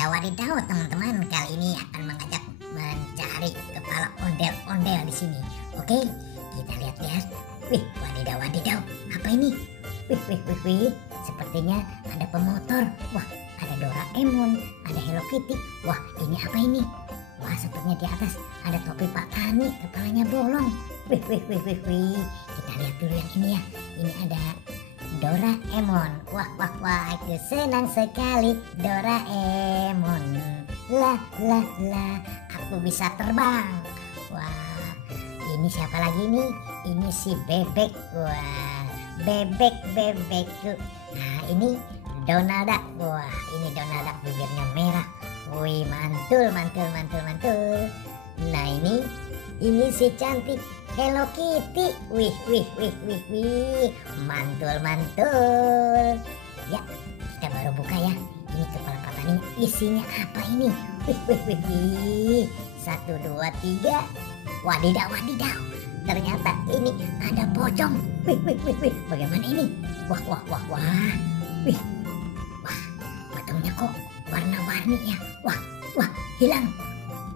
Wadidaw teman-teman, kali ini akan mengajak mencari kepala ondel-ondel di sini. Oke, kita lihat-lihat. Wih, wadidaw, apa ini? Wih, sepertinya ada pemotor. Wah, ada Doraemon, ada Hello Kitty. Wah, ini apa ini? Wah, sepertinya di atas ada topi Pak Tani, kepalanya bolong. Wih. Kita lihat dulu yang ini ya. Ini ada Doraemon. Wah, aku senang sekali Doraemon. Lah, aku bisa terbang. Wah, ini siapa lagi nih? Ini si Bebek. Wah, bebekku. Nah, ini Donald Duck. Wah, ini Donald Duck bibirnya merah. Wih, mantul. Nah, ini si cantik Hello Kitty. Wih, mantul. Ya, kita baru buka ya. Ini kepala Patani isinya apa ini? Wih. 1, 2, 3. Wadidaw. Ternyata ini ada pocong. Wih. Bagaimana ini? Wah. Wih. Wah, pocongnya kok warna-warni ya. Wah, hilang.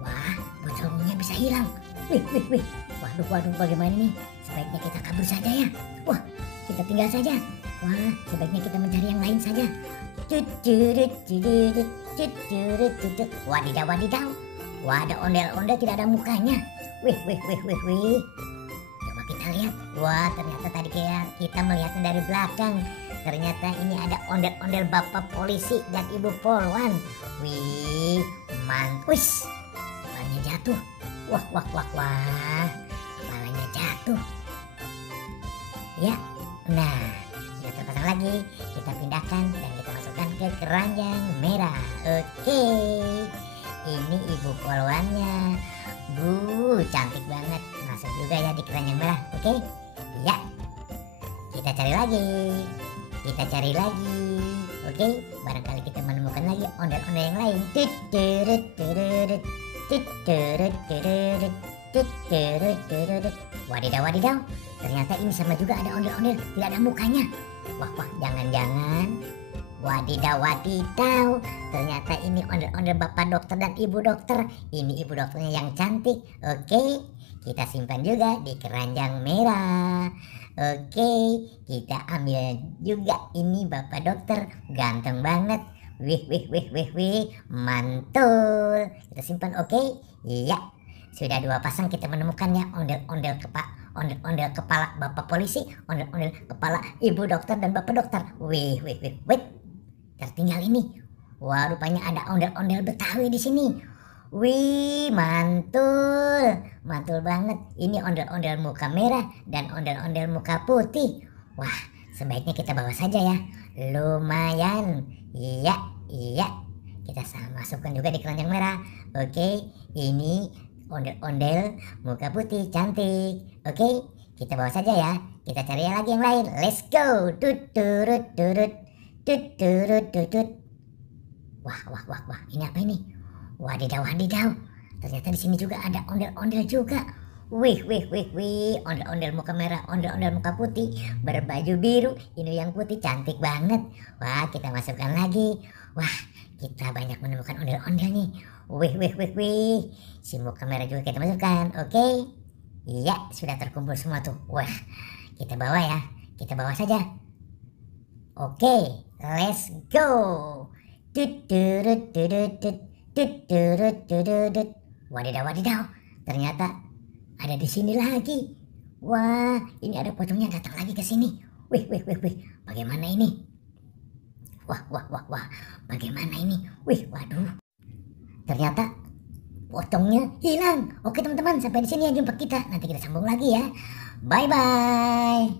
Wah, pocongnya bisa hilang. Wih. Waduh, bagaimana nih? Sebaiknya kita kabur saja ya. Wah, kita tinggal saja. Wah, sebaiknya kita mencari yang lain saja. Wadidaw. Wah, ada ondel-ondel tidak ada mukanya. Wih. Coba kita lihat. Wah, ternyata tadi kita melihatnya dari belakang. Ternyata ini ada ondel-ondel bapak polisi dan ibu polwan. Wih, mantus. Kepalanya jatuh. Wah. Kepalanya jatuh. Ya, nah, sudah terpasang lagi. Kita pindahkan dan kita masukkan ke keranjang merah. Oke, ini ibu polwannya. Cantik banget. Masuk juga ya di keranjang merah. Oke, ya. Kita cari lagi. Oke, barangkali kita menemukan lagi ondel-ondel yang lain. Wadidaw. Ternyata ini sama juga ada ondel-ondel tidak ada mukanya. Wah, jangan-jangan. Wadidaw. Ternyata ini ondel-ondel bapak dokter dan ibu dokter. Ini ibu dokternya yang cantik. Oke, kita simpan juga di keranjang merah. Oke, kita ambil juga ini bapak dokter. Ganteng banget. Wih, mantul. Kita simpan. Oke, iya. Sudah 2 pasang kita menemukannya ondel-ondel kepala bapak polisi, ondel-ondel kepala ibu dokter dan bapak dokter. Wih. Tertinggal ini. Wah, rupanya ada ondel-ondel Betawi di sini. Wih, mantul banget. Ini ondel-ondel muka merah dan ondel-ondel muka putih. Wah, sebaiknya kita bawa saja ya. Lumayan. Iya. Kita masukkan juga di keranjang merah. Oke, ini ondel-ondel muka putih cantik. Oke, kita bawa saja ya. Kita cari lagi yang lain. Let's go. Wah. Ini apa ini? Wadidaw. Ternyata di sini juga ada ondel-ondel juga. Wih. Ondel-ondel muka merah, ondel-ondel muka putih, berbaju biru. Ini yang putih cantik banget. Wah, kita masukkan lagi. Wah, kita banyak menemukan ondel-ondel nih. Wih. Si muka merah juga kita masukkan. Oke. Iya, sudah terkumpul semua tuh. Wah, kita bawa ya. Kita bawa saja. Oke, let's go. Wadidaw. Ternyata ada di sini lagi. Wah, ini ada pocongnya datang lagi ke sini. Wih. Bagaimana ini? Wah. Bagaimana ini? Wih, waduh. Ternyata pocongnya hilang. Oke teman-teman, sampai di sini ya jumpa kita. Nanti kita sambung lagi ya. Bye.